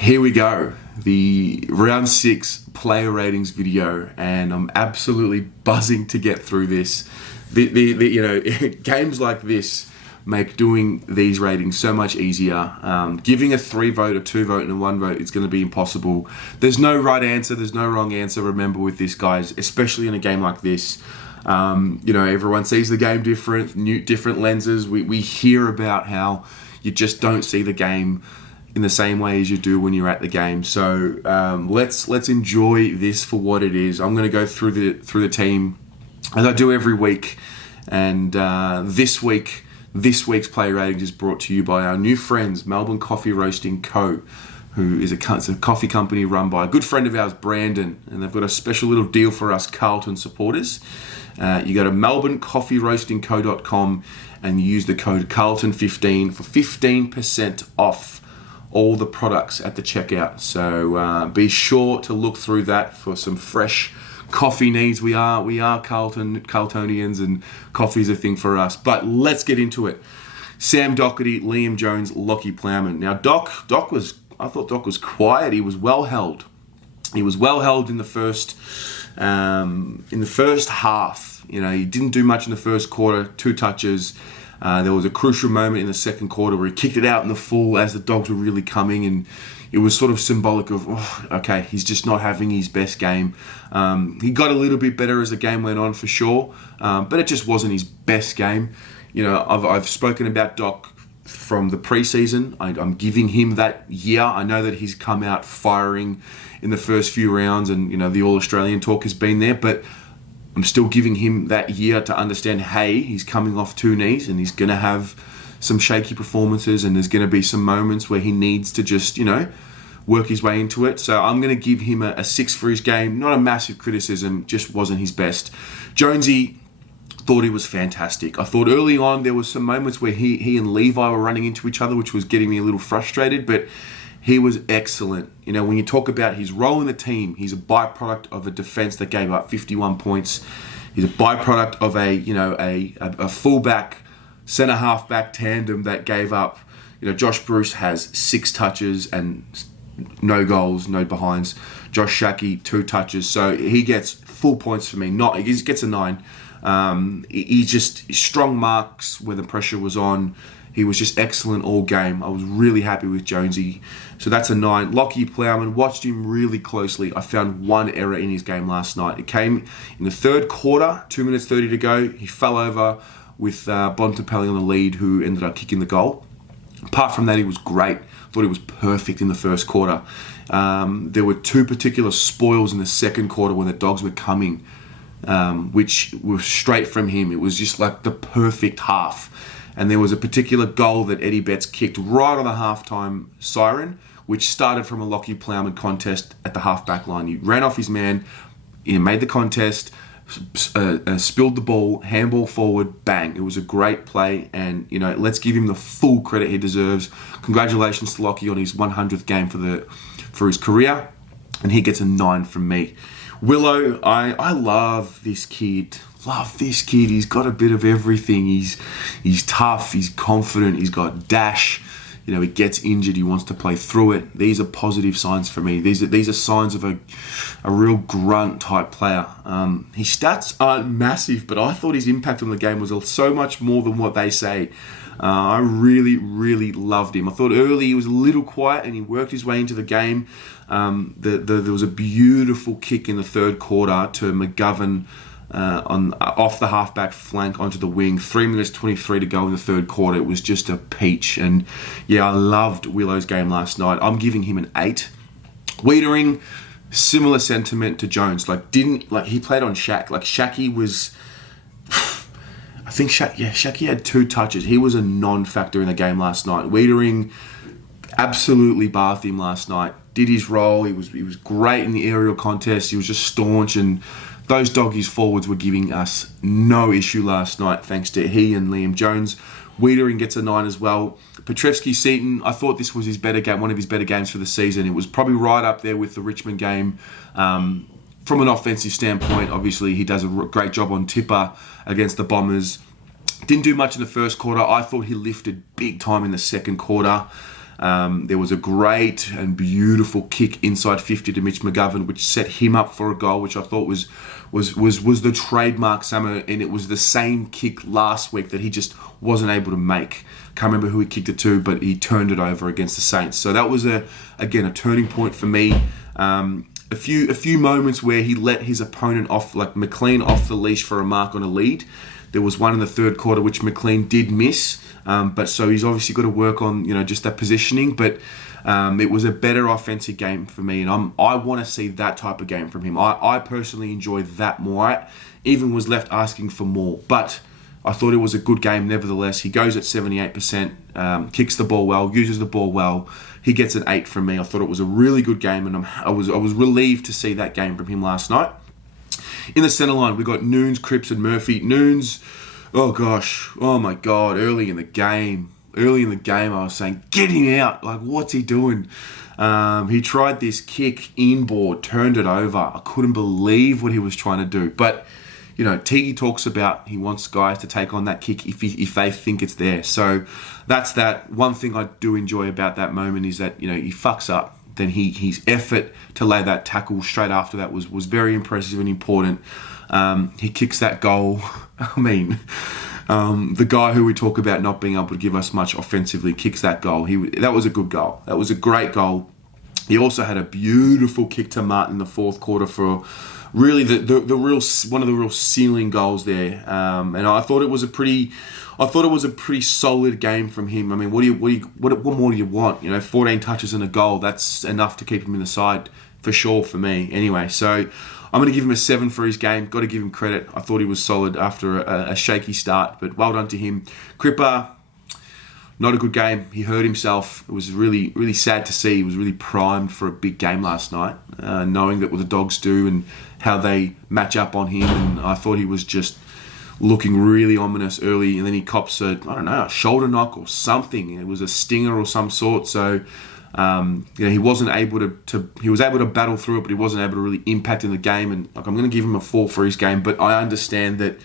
Here we go, the round 6 player ratings video, and I'm absolutely buzzing to get through this. Games like this make doing these ratings so much easier. Giving a 3 vote, a 2 vote, and a 1 vote is going to be impossible. There's no right answer, there's no wrong answer. Remember with this, guys, especially in a game like this, everyone sees the game different lenses. We hear about how you just don't see the game in the same way as you do when you're at the game. So let's enjoy this for what it is. I'm going to go through the team as I do every week, and this week's play ratings is brought to you by our new friends, Melbourne Coffee Roasting Co, who is it's a coffee company run by a good friend of ours, Brandon, and they've got a special little deal for us Carlton supporters. You go to melbournecoffeeroastingco.com and you use the code Carlton15 for 15% off all the products at the checkout. So be sure to look through that for some fresh coffee needs. We are Carltonians, and coffee's a thing for us. But let's get into it. Sam Docherty, Liam Jones, Lachie Plowman. Now I thought Doc was quiet. He was well held. He was well held in the first half. He didn't do much in the first quarter. 2 touches. There was a crucial moment in the second quarter where he kicked it out in the full as the Dogs were really coming, and it was sort of symbolic of, okay, he's just not having his best game. He got a little bit better as the game went on for sure, but it just wasn't his best game. I've spoken about Doc from the preseason. I'm giving him that year. I know that he's come out firing in the first few rounds, and the All-Australian talk has been there, but I'm still giving him that year to understand, hey, he's coming off 2 knees and he's going to have some shaky performances, and there's going to be some moments where he needs to just, work his way into it. So I'm going to give him a 6 for his game. Not a massive criticism, just wasn't his best. Jonesy, thought he was fantastic. I thought early on there was some moments where he and Levi were running into each other, which was getting me a little frustrated, but he was excellent. When you talk about his role in the team, he's a byproduct of a defense that gave up 51 points. He's a byproduct of a fullback, centre halfback tandem that gave up. Josh Bruce has 6 touches and no goals, no behinds. Josh Shackey, 2 touches, so he gets full points for me. He gets a 9. He just strong marks when the pressure was on. He was just excellent all game. I was really happy with Jonesy. So that's a 9. Lachie Plowman, watched him really closely. I found 1 error in his game last night. It came in the third quarter, 2 minutes 30 to go. He fell over with Bontempelli on the lead, who ended up kicking the goal. Apart from that, he was great. Thought he was perfect in the first quarter. There were 2 particular spoils in the second quarter when the Dogs were coming, which were straight from him. It was just like the perfect half. And there was a particular goal that Eddie Betts kicked right on the halftime siren, which started from a Lachie Plowman contest at the half-back line. He ran off his man, made the contest, spilled the ball, handball forward, bang. It was a great play, and let's give him the full credit he deserves. Congratulations to Lachie on his 100th game for his career, and he gets a 9 from me. Willow, I love this kid. He's got a bit of everything. He's tough, he's confident, he's got dash. He gets injured, he wants to play through it. These are positive signs for me. These are signs of a real grunt type player. His stats aren't massive, but I thought his impact on the game was so much more than what they say. I really, really loved him. I thought early he was a little quiet and he worked his way into the game. There was a beautiful kick in the third quarter to McGovern off the halfback flank onto the wing. 3 minutes 23 to go in the third quarter. It was just a peach. And yeah, I loved Willow's game last night. I'm giving him an 8. Wiedering, similar sentiment to Jones. He played on Shaq. Shacky was, I think Shacky had 2 touches. He was a non-factor in the game last night. Wiedering absolutely bathed him last night. Did his role. He was great in the aerial contest. He was just staunch, and those doggies forwards were giving us no issue last night, thanks to he and Liam Jones. Wiedering gets a 9 as well. Petrevski-Seton, I thought this was his better game, one of his better games for the season. It was probably right up there with the Richmond game. From an offensive standpoint, obviously, he does a great job on Tipper against the Bombers. Didn't do much in the first quarter. I thought he lifted big time in the second quarter. There was a great and beautiful kick inside 50 to Mitch McGovern, which set him up for a goal, which I thought was the trademark Samo, and it was the same kick last week that he just wasn't able to make. Can't remember who he kicked it to, but he turned it over against the Saints. So that was again a turning point for me. A few moments where he let his opponent off, like McLean, off the leash for a mark on a lead. There was one in the third quarter which McLean did miss, but so he's obviously got to work on just that positioning. But it was a better offensive game for me, and I want to see that type of game from him. I personally enjoy that more. I even was left asking for more, but I thought it was a good game nevertheless. He goes at 78%, kicks the ball well, uses the ball well. He gets an 8 from me. I thought it was a really good game, and I was relieved to see that game from him last night. In the centre line, we got Noons, Cripps, and Murphy. Noons, oh my God, early in the game, I was saying, get him out. Like, what's he doing? He tried this kick inboard, turned it over. I couldn't believe what he was trying to do. But Tiggy talks about he wants guys to take on that kick if they think it's there. So that's that. One thing I do enjoy about that moment is that he fucks up. Then his effort to lay that tackle straight after that was very impressive and important. He kicks that goal. I mean, the guy who we talk about not being able to give us much offensively kicks that goal. That was a good goal. That was a great goal. He also had a beautiful kick to Martin in the fourth quarter for really the real one of the real ceiling goals there. And I thought it was a pretty solid game from him. I mean, what more do you want? 14 touches and a goal. That's enough to keep him in the side for sure for me. Anyway, so I'm going to give him a 7 for his game. Got to give him credit. I thought he was solid after a shaky start, but well done to him. Cripper, not a good game. He hurt himself. It was really, really sad to see. He was really primed for a big game last night, knowing that what the Dogs do and how they match up on him. And I thought he was just looking really ominous early, and then he cops a shoulder knock or something. It was a stinger or some sort. So he wasn't able he was able to battle through it, but he wasn't able to really impact in the game. And I'm going to give him a 4 for his game, but I understand that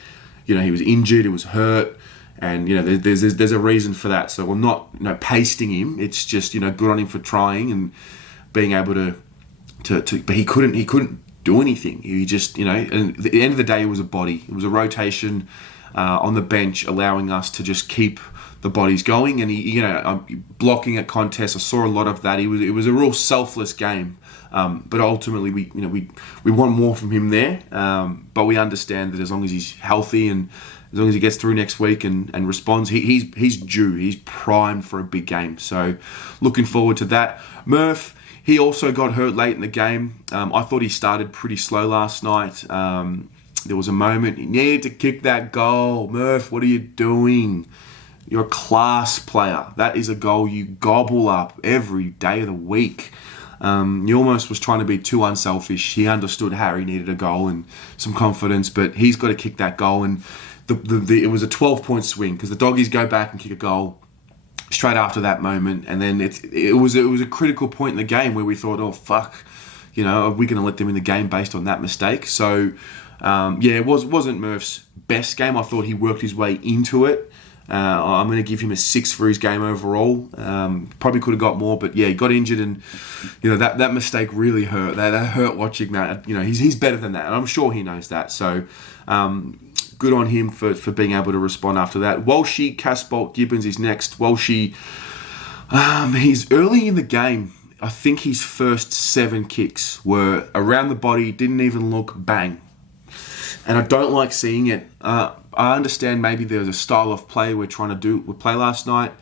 he was injured, he was hurt. And there's a reason for that. So I'm not pasting him. It's just good on him for trying and being able to but he couldn't do anything. He just and at the end of the day, it was a body. It was a rotation on the bench, allowing us to just keep the bodies going. And he blocking at contests. I saw a lot of that. It was a real selfless game. But ultimately, we want more from him there. But we understand that as long as he's healthy and as long as he gets through next week and responds, he's due. He's primed for a big game. So looking forward to that. Murph, he also got hurt late in the game. I thought he started pretty slow last night. There was a moment he needed to kick that goal. Murph, what are you doing? You're a class player. That is a goal you gobble up every day of the week. He almost was trying to be too unselfish. He understood Harry needed a goal and some confidence, but he's got to kick that goal. And it was a 12-point swing because the Doggies go back and kick a goal straight after that moment, and then it was a critical point in the game where we thought, oh fuck, are we going to let them in the game based on that mistake? So it wasn't Murph's best game. I thought he worked his way into it. I'm going to give him a 6 for his game overall. Probably could have got more, but he got injured, and that mistake really hurt. That hurt watching that. He's better than that, and I'm sure he knows that. So good on him for being able to respond after that. Walshy, Casbolt, Gibbons is next. Walshy, he's early in the game. I think his first 7 kicks were around the body, didn't even look, bang. And I don't like seeing it. I understand maybe there's a style of play we're trying to play last night.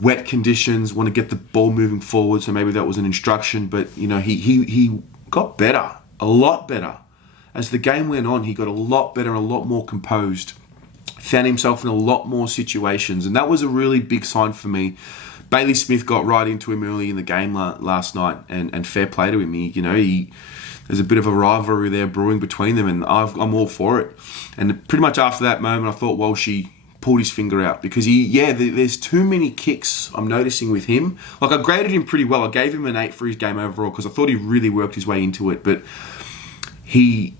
Wet conditions, want to get the ball moving forward, so maybe that was an instruction. But, he got better, a lot better. As the game went on, he got a lot better and a lot more composed. Found himself in a lot more situations, and that was a really big sign for me. Bailey Smith got right into him early in the game last night, and fair play to him. There's a bit of a rivalry there brewing between them, and I'm all for it. And pretty much after that moment, I thought Walshy pulled his finger out because there's too many kicks I'm noticing with him. Like, I graded him pretty well. I gave him an 8 for his game overall because I thought he really worked his way into it. But the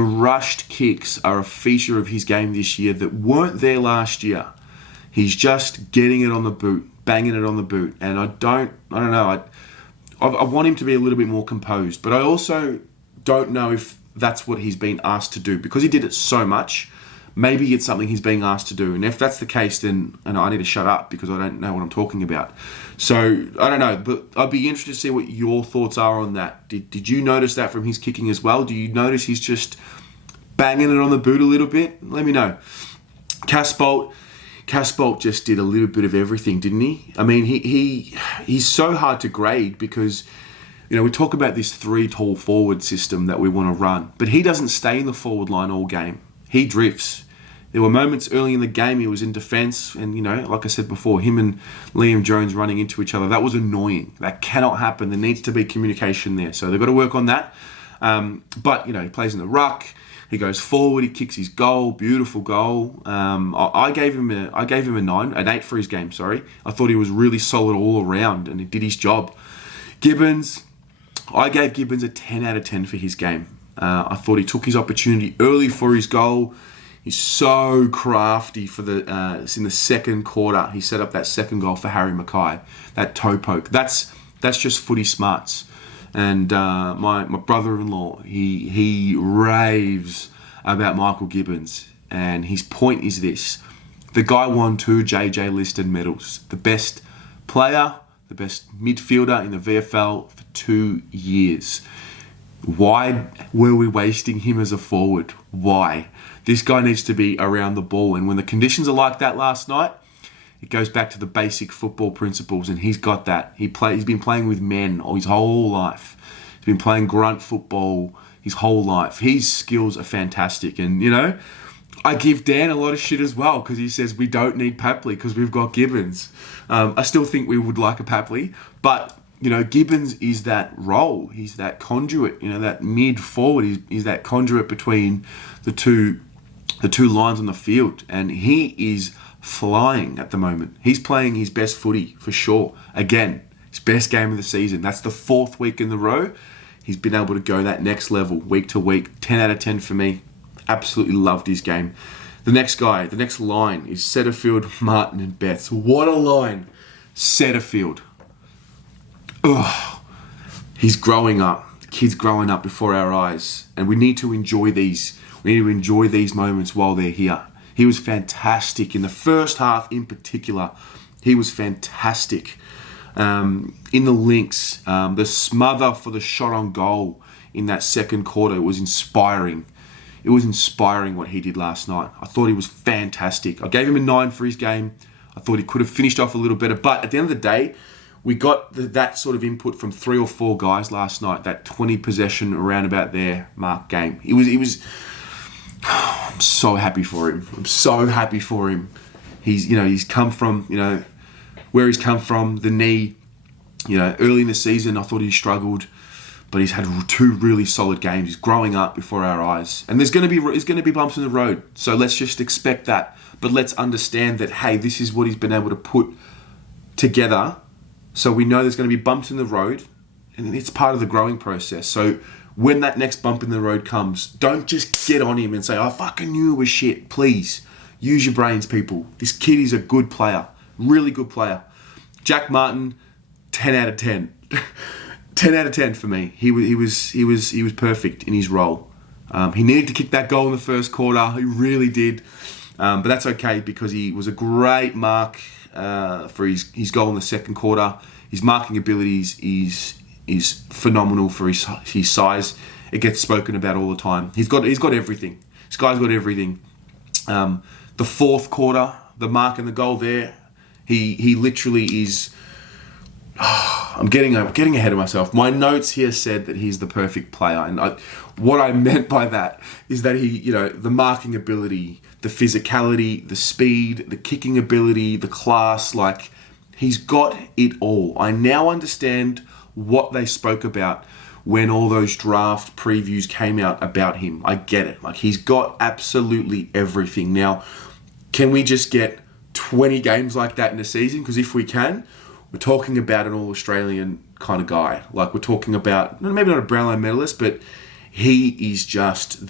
rushed kicks are a feature of his game this year that weren't there last year. He's just getting it on the boot. banging it on the boot. And I don't know. I want him to be a little bit more composed, but I also don't know if that's what he's been asked to do, because he did it so much. Maybe it's something he's being asked to do, and if that's the case, then I need to shut up because I don't know what I'm talking about. So I don't know, but I'd be interested to see what your thoughts are on that. Did you notice that from his kicking as well? Do you notice he's just banging it on the boot a little bit? Let me know. Casbolt just did a little bit of everything, didn't he? I mean, he's so hard to grade because, we talk about this 3 tall forward system that we want to run, but he doesn't stay in the forward line all game. He drifts. There were moments early in the game he was in defence, and, like I said before, him and Liam Jones running into each other, that was annoying. That cannot happen. There needs to be communication there. So they've got to work on that. But, he plays in the ruck. He goes forward. He kicks his goal. Beautiful goal. I gave him an 8 for his game, sorry. I thought he was really solid all around, and he did his job. Gibbons, I gave Gibbons a 10 out of 10 for his game. I thought he took his opportunity early for his goal. He's so crafty it's in the second quarter. He set up that second goal for Harry Mackay. That toe poke. That's just footy smarts. And my brother-in-law, he raves about Michael Gibbons. And his point is this. The guy won 2 JJ listed medals. The best player, the best midfielder in the VFL for 2 years. Why were we wasting him as a forward? Why? This guy needs to be around the ball. And when the conditions are like that last night, it goes back to the basic football principles, and he's got that. He's been playing with men his whole life. He's been playing grunt football his whole life. His skills are fantastic. And, I give Dan a lot of shit as well because he says we don't need Papley because we've got Gibbons. I still think we would like a Papley, but Gibbons is that role. He's that conduit, that mid forward. He's that conduit between the two lines on the field. And he is flying at the moment. He's playing his best footy for sure. Again, his best game of the season. That's the 4th week in the row. He's been able to go that next level week to week. 10 out of 10 for me. Absolutely loved his game. The next line is Setterfield, Martin and Betts. What a line. Setterfield. He's growing up. The kid's growing up before our eyes. And we need to enjoy these. We need to enjoy these moments while they're here. He was fantastic. In the first half in particular, he was fantastic. In the links, the smother for the shot on goal in that second quarter was inspiring. It was inspiring what he did last night. I thought he was fantastic. I gave him a 9 for his game. I thought he could have finished off a little better. But at the end of the day, we got that sort of input from 3 or 4 guys last night. That 20 possession around about there mark game. It was. I'm so happy for him. I'm so happy for him. He's come from where he's come from. The knee. Early in the season, I thought he struggled, but he's had 2 really solid games. He's growing up before our eyes, and there's going to be bumps in the road. So let's just expect that. But let's understand that, hey, this is what he's been able to put together. So we know there's going to be bumps in the road, and it's part of the growing process. So when that next bump in the road comes, don't just get on him and say, I fucking knew it was shit. Please, use your brains, people. This kid is a good player. Really good player. Jack Martin, 10 out of 10. 10 out of 10 for me. He was perfect in his role. He needed to kick that goal in the first quarter. He really did. But that's okay because he was a great mark for his goal in the second quarter. His marking abilities is phenomenal for his size. It gets spoken about all the time. He's got everything. This guy's got everything. The fourth quarter, the mark and the goal there, he literally is. I'm getting ahead of myself. My notes here said that he's the perfect player, and what I meant by that is that he, the marking ability, the physicality, the speed, the kicking ability, the class, he's got it all. I now understand what they spoke about when all those draft previews came out about him. I get it. He's got absolutely everything. Now, can we just get 20 games like that in a season? Because if we can, we're talking about an all-Australian kind of guy. We're talking about, maybe not a Brownlow medalist, but he's just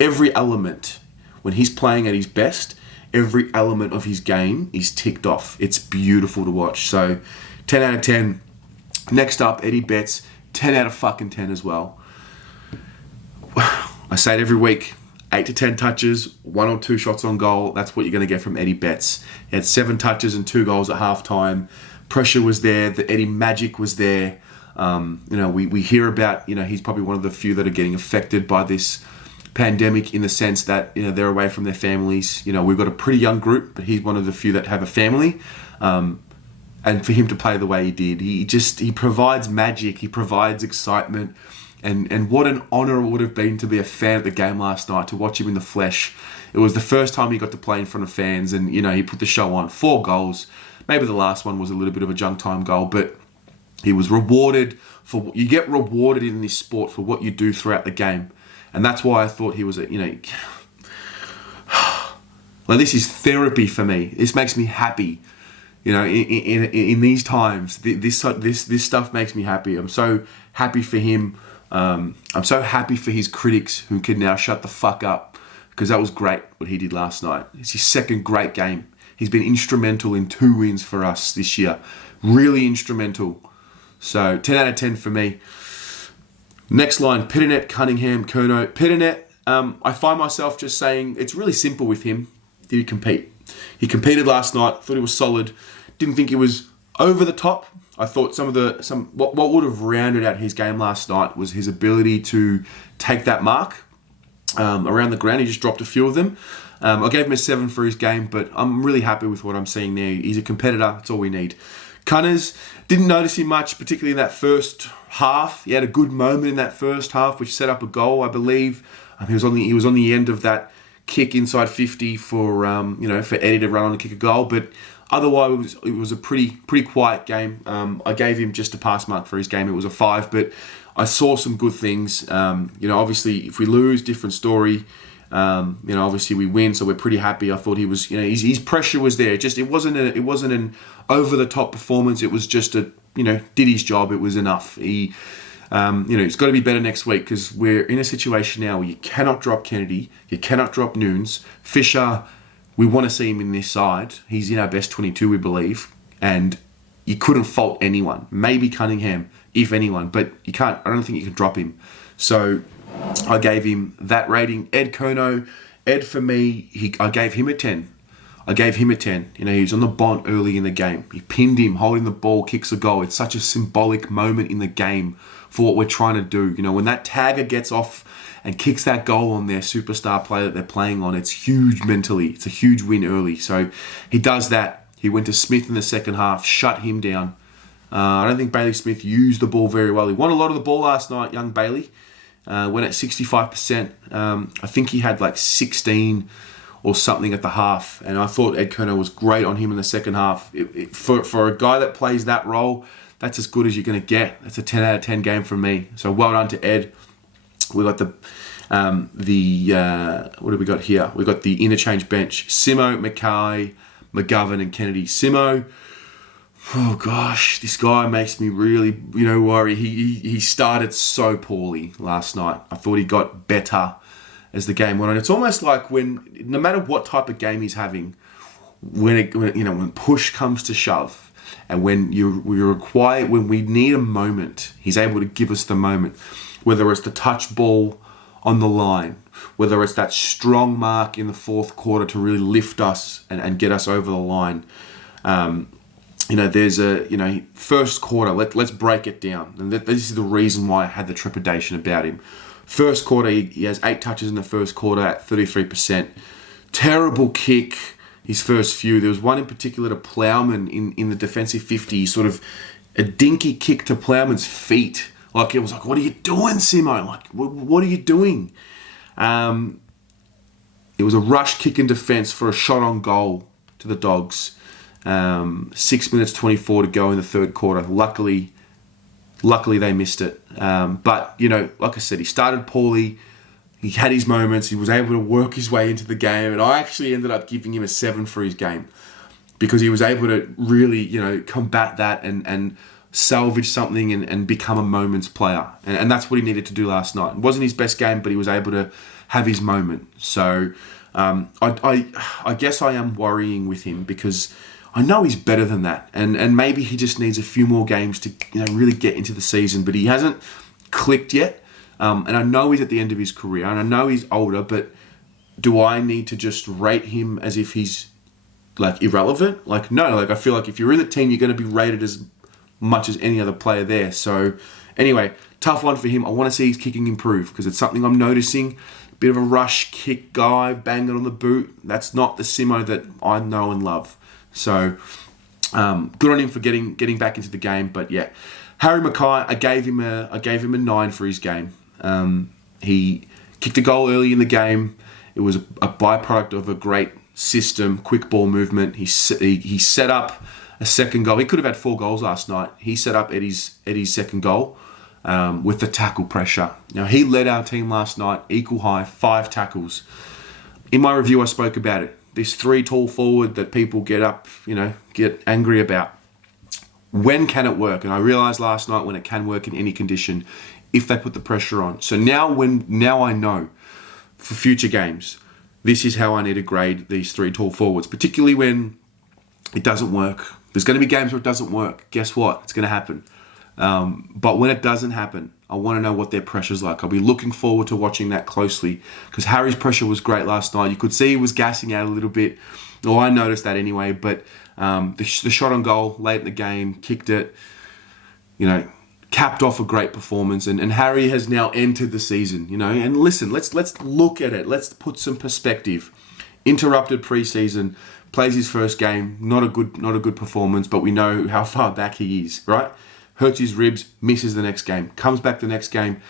every element. When he's playing at his best, every element of his game is ticked off. It's beautiful to watch. So 10 out of 10. Next up, Eddie Betts, 10 out of fucking 10 as well. I say it every week. 8 to 10 touches, 1 or 2 shots on goal. That's what you're going to get from Eddie Betts. He had 7 touches and 2 goals at halftime. Pressure was there. The Eddie magic was there. We hear about, he's probably one of the few that are getting affected by this pandemic in the sense that, they're away from their families. We've got a pretty young group, but he's one of the few that have a family. And for him to play the way he did, he provides magic. He provides excitement. And what an honour it would have been to be a fan of the game last night, to watch him in the flesh. It was the first time he got to play in front of fans, and, he put the show on. 4 goals. Maybe the last one was a little bit of a junk time goal, but he was rewarded for... You get rewarded in this sport for what you do throughout the game. And that's why I thought he was like, this is therapy for me. This makes me happy. In these times, this stuff makes me happy. I'm so happy for him. I'm so happy for his critics who can now shut the fuck up, because that was great what he did last night. It's his second great game. He's been instrumental in 2 wins for us this year. Really instrumental. So 10 out of 10 for me. Next line, Pitternet, Cunningham, Curnow. Pitternet, I find myself just saying it's really simple with him. Did he compete? He competed last night. Thought he was solid. Didn't think he was over the top. I thought what would have rounded out his game last night was his ability to take that mark around the ground. He just dropped a few of them. I gave him a 7 for his game, but I'm really happy with what I'm seeing there. He's a competitor. That's all we need. Cunners, didn't notice him much, particularly in that first half. He had a good moment in that first half, which set up a goal, I believe. He was on the end of that kick inside 50 for Eddie to run on and kick a goal, but otherwise it was a pretty quiet game. I gave him just a pass mark for his game. It was a 5, but I saw some good things. Obviously if we lose, different story. Obviously we win, so we're pretty happy. I thought he was, his pressure was there. It wasn't an over the top performance. It was just did his job. It was enough. He's got to be better next week, because we're in a situation now where you cannot drop Kennedy, you cannot drop Nunes. Fisher, we want to see him in this side. He's in our best 22, we believe, and you couldn't fault anyone. Maybe Cunningham, if anyone, but you can't. I don't think you can drop him. So I gave him that rating. Ed Curnow, Ed for me, I gave him a 10. He was on the bont early in the game. He pinned him, holding the ball, kicks a goal. It's such a symbolic moment in the game for what we're trying to do. When that tagger gets off and kicks that goal on their superstar player that they're playing on, it's huge mentally. It's a huge win early. So he does that. He went to Smith in the second half, shut him down. I don't think Bailey Smith used the ball very well. He won a lot of the ball last night, young Bailey. Went at 65%. I think he had like 16 or something at the half. And I thought Ed Curnow was great on him in the second half. For a guy that plays that role, that's as good as you're going to get. That's a 10 out of 10 game from me. So well done to Ed. We got what do we got here? We got the interchange bench. Simo, Mackay, McGovern and Kennedy. Simo, oh gosh, this guy makes me really, worry. He started so poorly last night. I thought he got better as the game went on. It's almost like no matter what type of game he's having, when push comes to shove, and when we need a moment, he's able to give us the moment. Whether it's the touch ball on the line, whether it's that strong mark in the fourth quarter to really lift us and get us over the line. There's first quarter, let's break it down. And this is the reason why I had the trepidation about him. First quarter, he has 8 touches in the first quarter at 33%. Terrible kick, his first few. There was one in particular to Plowman in the defensive 50, sort of a dinky kick to Plowman's feet. Like, it was like, what are you doing, Simo? Like, what are you doing? It was a rush kick in defence for a shot on goal to the Dogs. 6 minutes 24 to go in the third quarter. Luckily they missed it. But, like I said, he started poorly. He had his moments. He was able to work his way into the game. And I actually ended up giving him a 7 for his game, because he was able to really, combat that and salvage something and become a moments player. And that's what he needed to do last night. It wasn't his best game, but he was able to have his moment. So I guess I am worrying with him because I know he's better than that, and maybe he just needs a few more games to really get into the season, but he hasn't clicked yet. And I know he's at the end of his career, and I know he's older, but do I need to just rate him as if he's like irrelevant? Like, no, like I feel like if you're in the team, you're going to be rated as much as any other player there. So anyway, tough one for him. I want to see his kicking improve because it's something I'm noticing. Bit of a rush kick guy, banging on the boot. That's not the Simo that I know and love. So good on him for getting back into the game. But yeah, Harry Mackay, I gave him a 9 for his game. He kicked a goal early in the game. It was a byproduct of a great system, quick ball movement. He set up a second goal. He could have had 4 goals last night. He set up Eddie's second goal with the tackle pressure. Now, he led our team last night, equal high, 5 tackles. In my review, I spoke about it. This 3 tall forward that people get angry about. When can it work? And I realised last night when it can work in any condition if they put the pressure on. So now I know for future games, this is how I need to grade these 3 tall forwards, particularly when it doesn't work. There's going to be games where it doesn't work. Guess what? It's going to happen. But when it doesn't happen, I want to know what their pressure's like. I'll be looking forward to watching that closely because Harry's pressure was great last night. You could see he was gassing out a little bit. Or I noticed that anyway. But the shot on goal late in the game, kicked it, capped off a great performance, and Harry has now entered the season, and listen, let's look at it. Let's put some perspective. Interrupted preseason, plays his first game, not a good performance, but we know how far back he is, right? Hurts his ribs, misses the next game, comes back the next game,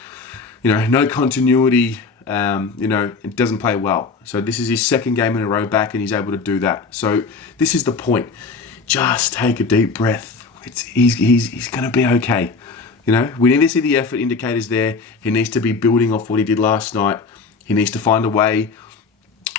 no continuity, it doesn't play well. So this is his second game in a row back, and he's able to do that. So this is the point. Just take a deep breath. He's going to be okay. We need to see the effort indicators there. He needs to be building off what he did last night. He needs to find a way.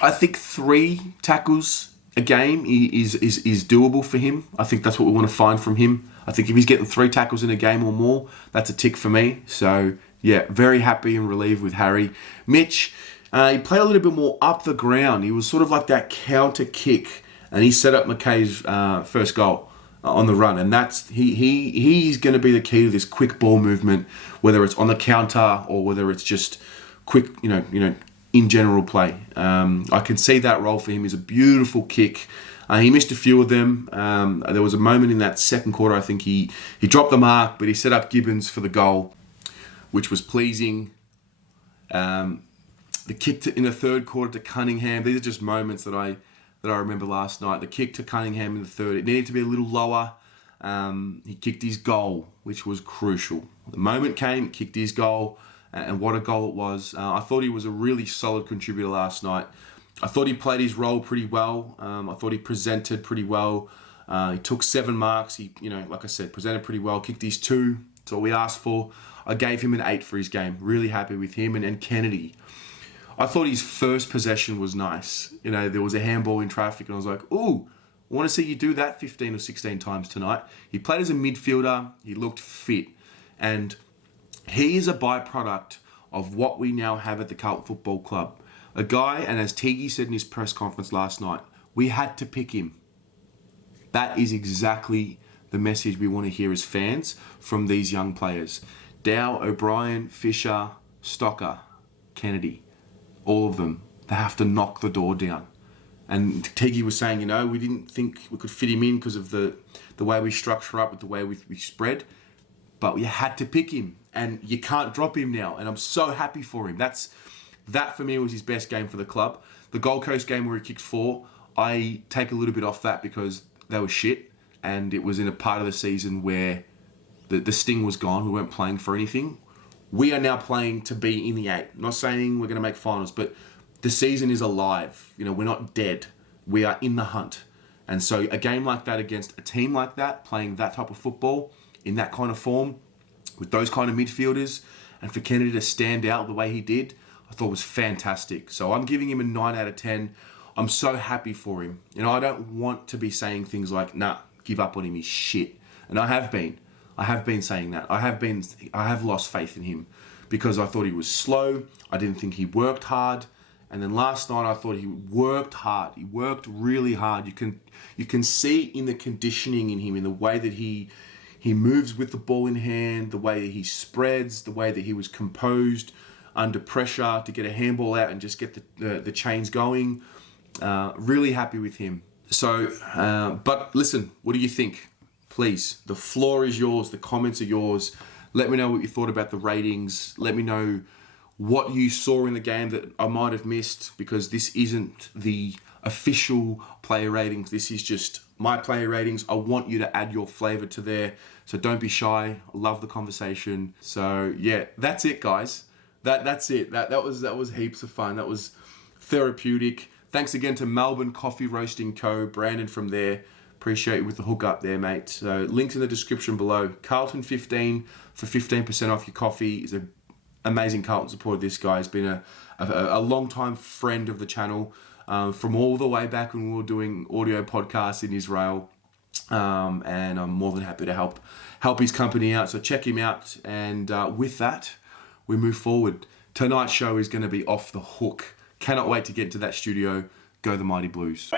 I think 3 tackles a game is doable for him. I think that's what we want to find from him. I think if he's getting 3 tackles in a game or more, that's a tick for me. So, yeah, very happy and relieved with Harry. Mitch, he played a little bit more up the ground. He was sort of like that counter kick, and he set up McKay's first goal on the run, and that's he's going to be the key to this quick ball movement, whether it's on the counter or whether it's just quick, in general play. I can see that role for him is a beautiful kick. He missed a few of them. There was a moment in that second quarter, I think he dropped the mark, but he set up Gibbons for the goal, which was pleasing. The kick in the third quarter to Cunningham. These are just moments that I remember last night. The kick to Cunningham in the third, it needed to be a little lower. He kicked his goal, which was crucial. The moment came, kicked his goal, and what a goal it was. I thought he was a really solid contributor last night. I thought he played his role pretty well. I thought he presented pretty well. He took 7 marks. He, like I said, presented pretty well. Kicked his 2. That's all we asked for. I gave him an 8 for his game. Really happy with him. And Kennedy, I thought his first possession was nice. There was a handball in traffic, and I was like, ooh, I want to see you do that 15 or 16 times tonight. He played as a midfielder. He looked fit. And he is a byproduct of what we now have at the Carlton Football Club. A guy, and as Tiggy said in his press conference last night, we had to pick him. That is exactly the message we want to hear as fans from these young players. Dow, O'Brien, Fisher, Stocker, Kennedy. All of them, they have to knock the door down. And Tiggy was saying, we didn't think we could fit him in because of the way we structure up with the way we spread. But we had to pick him. And you can't drop him now. And I'm so happy for him. That for me was his best game for the club. The Gold Coast game where he kicked 4, I take a little bit off that because they were shit. And it was in a part of the season where the sting was gone. We weren't playing for anything. We are now playing to be in the 8. I'm not saying we're going to make finals, but the season is alive. We're not dead. We are in the hunt. And so a game like that against a team like that, playing that type of football, in that kind of form, with those kind of midfielders, and for Kennedy to stand out the way he did, I thought was fantastic. So I'm giving him a 9 out of 10. I'm so happy for him. I don't want to be saying things like, nah, give up on him, he's shit. And I have been saying that. I have lost faith in him because I thought he was slow. I didn't think he worked hard. And then last night I thought he worked hard. He worked really hard. You can see in the conditioning in him, in the way that he moves with the ball in hand, the way that he spreads, the way that he was composed under pressure to get a handball out and just get the chains going. Really happy with him. So, but listen, what do you think? Please, the floor is yours. The comments are yours. Let me know what you thought about the ratings. Let me know what you saw in the game that I might have missed, because this isn't the official player ratings. This is just my player ratings. I want you to add your flavor to there. So don't be shy. I love the conversation. So yeah, that's it, guys. That's it. That was heaps of fun. That was therapeutic. Thanks again to Melbourne Coffee Roasting Co. Brandon from there. Appreciate you with the hookup there, mate. So links in the description below. Carlton 15 for 15% off your coffee. Is an amazing Carlton supporter. This guy has been a long-time friend of the channel from all the way back when we were doing audio podcasts in Israel. And I'm more than happy to help his company out. So check him out. And with that, we move forward. Tonight's show is going to be off the hook. Cannot wait to get to that studio. Go the Mighty Blues.